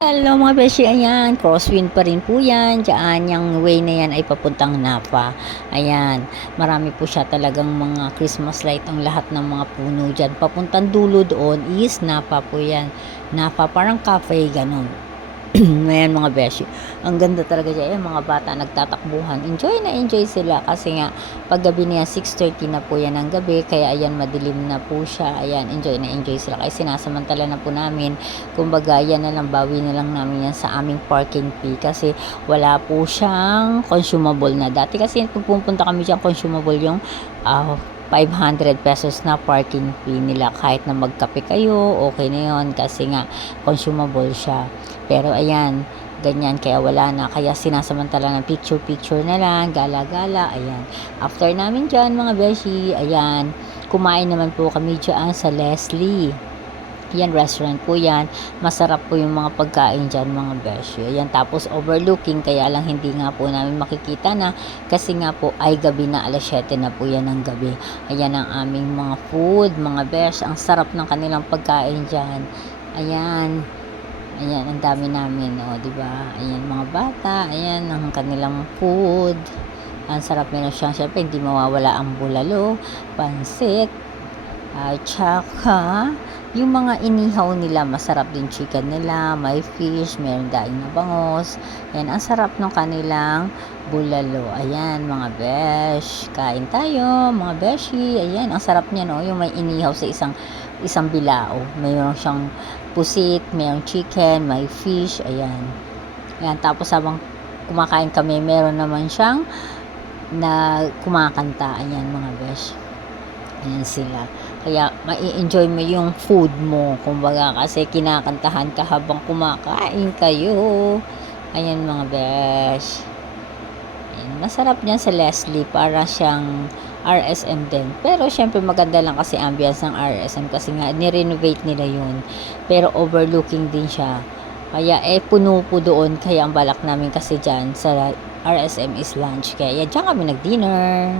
Hello mga beshi, ayan, crosswind pa rin po yan, dyan, yung way na yan ay papuntang Napa, ayan, marami po siya talagang mga Christmas light ang lahat ng mga puno dyan, papuntang dulo doon is Napa po yan, Napa parang cafe, ganun. Ayan mga beshi, ang ganda talaga dyan, ayan, mga bata nagtatakbuhan, enjoy na enjoy sila kasi nga paggabi niya 6:30 na po yan ng gabi, kaya ayan madilim na po siya, ayan enjoy na enjoy sila kasi sinasamantala na po namin, kumbaga yan na lang, bawi na lang namin yan sa aming parking fee kasi wala po siyang consumable na. Dati kasi pag pupunta kami dyan, consumable yung 500 pesos na parking fee nila, kahit na magkape kayo okay na yon kasi nga consumable siya. Pero ayan, ganyan, kaya wala na, kaya sinasamantala ng picture na lang, gala-gala, ayan. After namin dyan mga beshi, ayan, kumain naman po kami dyan sa Leslie. Yan, restaurant po yan. Masarap po yung mga pagkain dyan mga beshi. Ayan, tapos overlooking, kaya lang hindi nga po namin makikita na kasi nga po ay gabi na, alas 7 na po yan ng gabi. Ayan ang aming mga food, mga besh. Ang sarap ng kanilang pagkain dyan. Ayan. Ayan, ang dami namin, diba? Ayan, mga bata, ayan, ang kanilang food. Ang sarap, meron siyang, syempre, hindi mawawala ang bulalo, pansit, tsaka, yung mga inihaw nila, masarap din chicken nila, may fish, meron daing na bangos. Ayan, ang sarap ng kanilang bulalo. Ayan, mga besh, kain tayo, mga beshi. Ayan, ang sarap niya, no? Yung may inihaw sa isang bilao. Mayroon siyang pusit, mayroong chicken, may fish, ayan. Ayan, tapos habang kumakain kami, meron naman siyang na kumakanta, ayan mga besh. Ayan sila. Kaya mai-enjoy mo yung food mo, kumbaga kasi kinakantahan ka habang kumakain kayo. Ayan mga besh. Ayan, masarap niyan sa Leslie, para siyang RSM din. Pero syempre maganda lang kasi ambience ng RSM kasi nga ni-renovate nila yun. Pero overlooking din siya. Kaya puno po doon, kaya ang balak namin kasi dyan sa RSM is lunch. Kaya dyan kami nag-dinner.